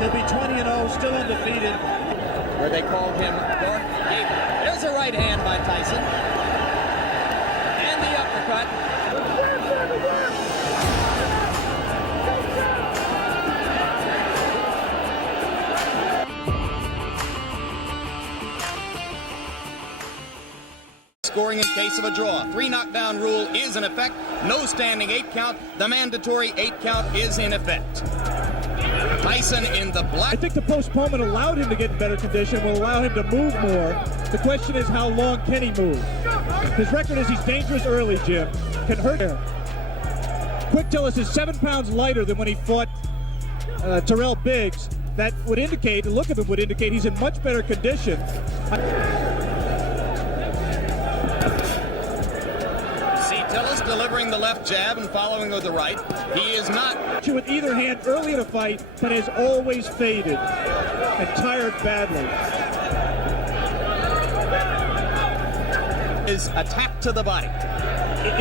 He'll be 20-0, still undefeated. Where they called him Darth Gable. There's a right hand by Tyson. And the uppercut. Scoring in case of a draw. 3 knockdown rule is in effect. No standing 8 count. The mandatory 8 count is in effect. Tyson in the black. I think the postponement allowed him to get in better condition, will allow him to move more. The question is, how long can he move? His record is he's dangerous early, Jim. Can hurt him. Quick Tillis is 7 pounds lighter than when he fought Terrell Biggs. That would indicate, the look of him would indicate he's in much better condition. Tillis delivering the left jab and following with the right. He is not with either hand early in a fight, but has always faded and tired badly. His attack to the body.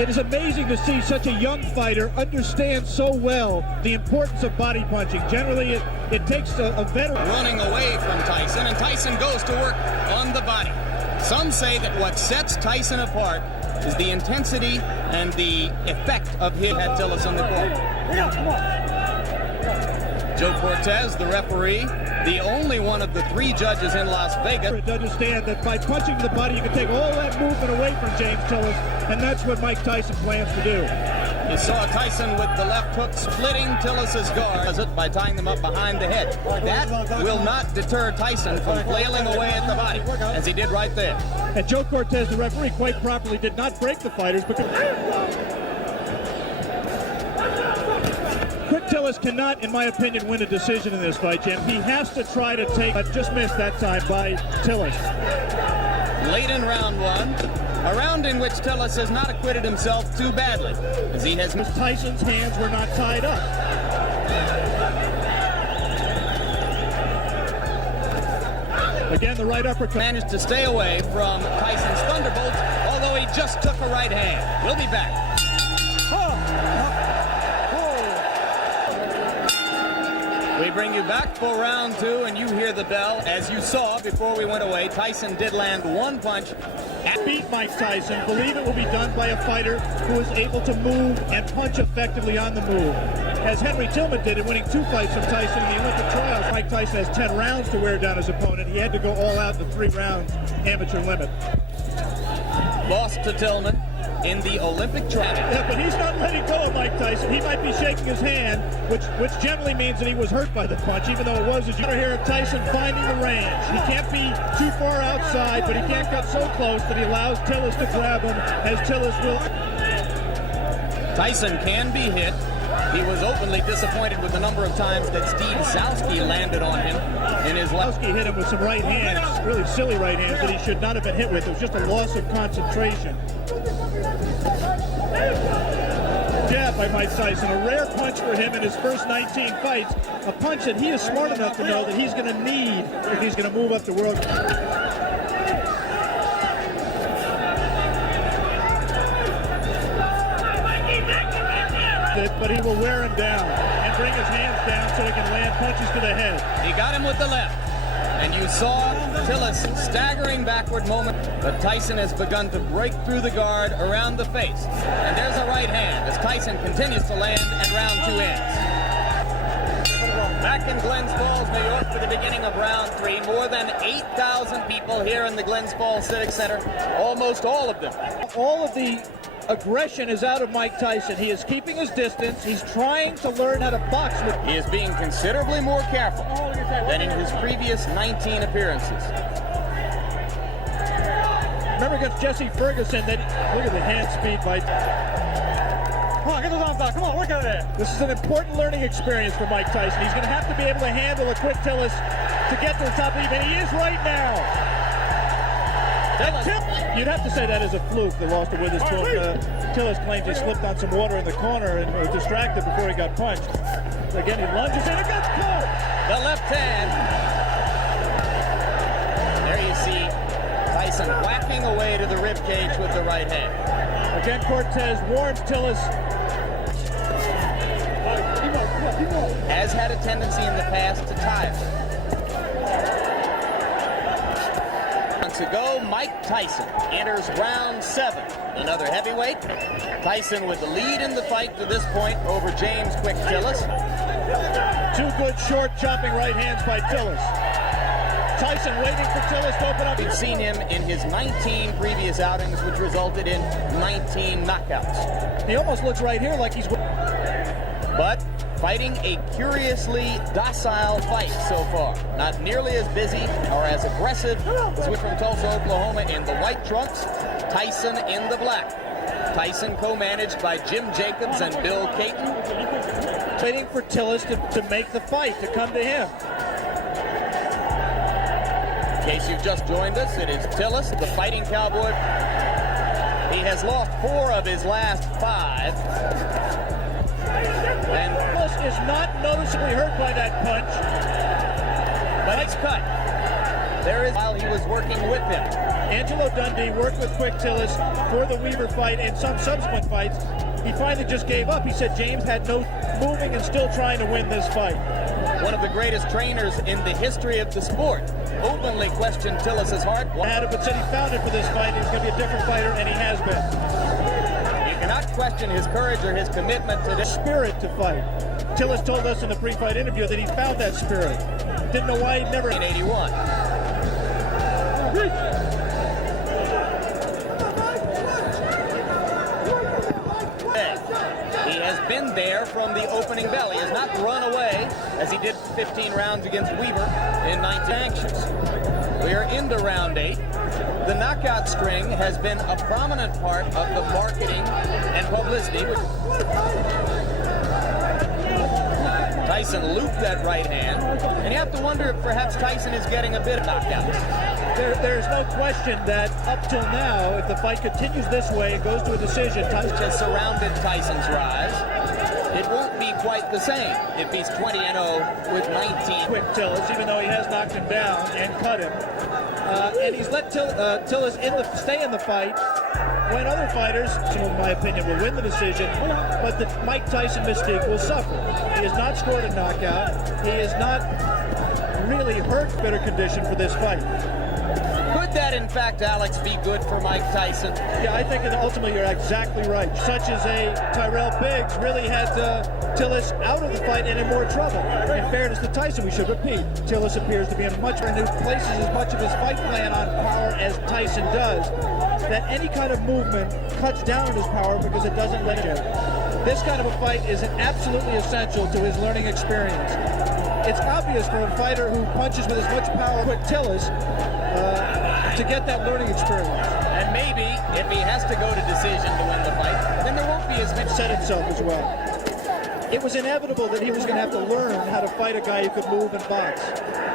It is amazing to see such a young fighter understand so well the importance of body punching. Generally, it takes a veteran. Running away from Tyson, and Tyson goes to work on the body. Some say that what sets Tyson apart is the intensity and the effect of his had Tillis in the corner. Joe Cortez, the referee, the only one of the 3 judges in Las Vegas. To understand that by punching the body, you can take all that movement away from James Tillis, and that's what Mike Tyson plans to do. You saw Tyson with the left hook splitting Tillis's guard by tying them up behind the head. That will not deter Tyson from flailing away at the body, as he did right there. And Joe Cortez, the referee, quite properly did not break the fighters because Quick Tillis cannot, in my opinion, win a decision in this fight, Jim. He has to try to take, but just missed that time by Tillis. Late in round 1, a round in which Tillis has not acquitted himself too badly, as he has. Tyson's hands were not tied up. Again, the right uppercut. Managed to stay away from Tyson's thunderbolts, although he just took a right hand. We'll be back. We bring you back for round 2, and you hear the bell. As you saw before we went away, Tyson did land 1 punch. Beat Mike Tyson. Believe it will be done by a fighter who is able to move and punch effectively on the move. As Henry Tillman did in winning 2 fights from Tyson in the Olympic trials. Mike Tyson has 10 rounds to wear down his opponent. He had to go all out in the 3 rounds amateur limit. Lost to Tillman in the Olympic trial. Yeah, but he's not letting go of Mike Tyson. He might be shaking his hand, which generally means that he was hurt by the punch, even though it was. As you hear of Tyson finding the range. He can't be too far outside, but he can't get so close that he allows Tillis to grab him, as Tillis will. Tyson can be hit. He was openly disappointed with the number of times that Steve Sowski landed on him in his left. Sowski hit him with some right hands, really silly right hands that he should not have been hit with. It was just a loss of concentration. Jab by Mike Tyson, a rare punch for him in his first 19 fights. A punch that he is smart enough to know that he's going to need if he's going to move up the world. But he will wear him down and bring his hands down so he can land punches to the head. He got him with the left. And you saw Tillis staggering backward moment, but Tyson has begun to break through the guard around the face. And there's a right hand as Tyson continues to land and round 2 ends. Back in Glens Falls, New York for the beginning of round 3. More than 8,000 people here in the Glens Falls Civic Center. Almost all of them. All of the aggression is out of Mike Tyson. He is keeping his distance. He's trying to learn how to box with. He is being considerably more careful than in his previous 19 appearances. Remember against Jesse Ferguson, that look at the hand speed by. Come on, get those arms out. Come on, work at it. This is an important learning experience for Mike Tyson. He's going to have to be able to handle a Quick Tillis to get to the top of the and he is right now. You'd have to say that is a fluke, the loss to Witherspoon. Tillis claims he slipped on some water in the corner and was distracted before he got punched. Again, he lunges and it gets caught. The left hand. There you see Tyson whacking away to the rib cage with the right hand. Again, Cortez warns Tillis. has had a tendency in the past to tire. Months ago, Mike Tyson enters round 7. Another heavyweight. Tyson with the lead in the fight to this point over James Quick Tillis. Two good short jumping right hands by Tillis. Tyson waiting for Tillis to open up. We've seen him in his 19 previous outings, which resulted in 19 knockouts. He almost looks right here like he's... But fighting a curiously docile fight so far. Not nearly as busy or as aggressive as we're from Tulsa, Oklahoma in the white trunks. Tyson in the black. Tyson co-managed by Jim Jacobs and Bill Caton. Waiting for Tillis to make the fight, to come to him. In case you've just joined us, it is Tillis, the fighting cowboy. He has lost 4 of his last 5. And Tillis is not noticeably hurt by that punch. Nice cut. There is while he was working with him. Angelo Dundee worked with Quick Tillis for the Weaver fight and some subsequent fights. He finally just gave up. He said James had no moving and still trying to win this fight. One of the greatest trainers in the history of the sport openly questioned Tillis' heart. Had it, but said he found it for this fight. He's going to be a different fighter, and he has been. You cannot question his courage or his commitment to this Spirit to fight. Tillis told us in the pre-fight interview that he found that spirit. Didn't know why he'd never... in 81. He has been there from the opening bell. He has not run away as he did 15 rounds against Weaver in 19 anxious. We are into round 8. The knockout string has been a prominent part of the marketing and publicity. Tyson looped that right hand, and you have to wonder if perhaps Tyson is getting a bit of knockouts. There's no question that up till now, if the fight continues this way and goes to a decision, Tyson has surrounded Tyson's rise. It won't be quite the same if he's 20-0 with 19. Quick Tillis, even though he has knocked him down and cut him. And he's let Tillis stay in the fight when other fighters, in my opinion, will win the decision, but the Mike Tyson mystique will suffer. He has not scored a knockout. He is not really hurt better condition for this fight. Could that, in fact, Alex, be good for Mike Tyson? Yeah, I think that ultimately you're exactly right. Such as a Tyrell Biggs really had Tillis out of the fight and in more trouble. In fairness to Tyson, we should repeat, Tillis appears to be in much who places as much of his fight plan on power as Tyson does, that any kind of movement cuts down on his power because it doesn't let him. This kind of a fight is absolutely essential to his learning experience. It's obvious for a fighter who punches with as much power as Tillis to get that learning experience. And maybe if he has to go to decision to win the fight, then there won't be as much. Set himself as well. It was inevitable that he was going to have to learn how to fight a guy who could move and box.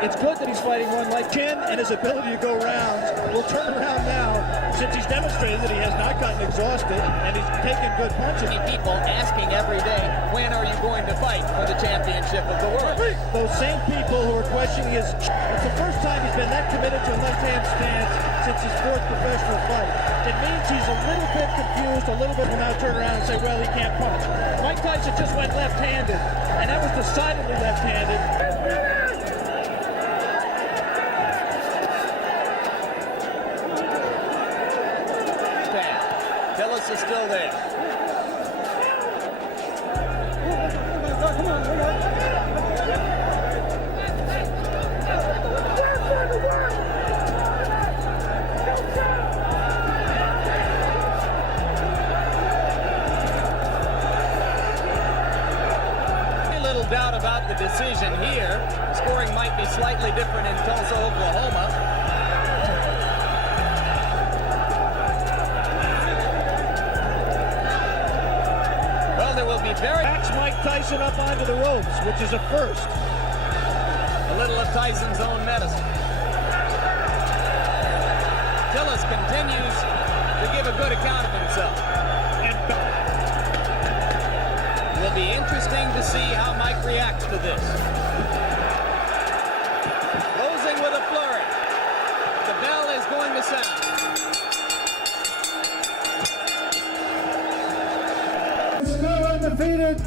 It's good that he's fighting one like Chin, and his ability to go rounds will turn around now since he's demonstrated that he has not gotten exhausted and he's taken good punches. People asking every day, when are you going to fight for the championship of the world? Those same people who are questioning his... It's the first time he's been that committed to a left-hand stance since his 4th professional fight. It means he's a little bit confused, a little bit will now turn around and say, well, he can't punch. Mike Tyson just went left-handed, and that was decidedly left-handed. Tillis is still there. Doubt about the decision here. Scoring might be slightly different in Tulsa, Oklahoma. Well, there will be very... Backs Mike Tyson up onto the ropes, which is a first. A little of Tyson's own medicine. Tillis continues to give a good account of himself. It will be interesting to see how Mike reacts to this. Closing with a flurry. The bell is going to sound. Still undefeated.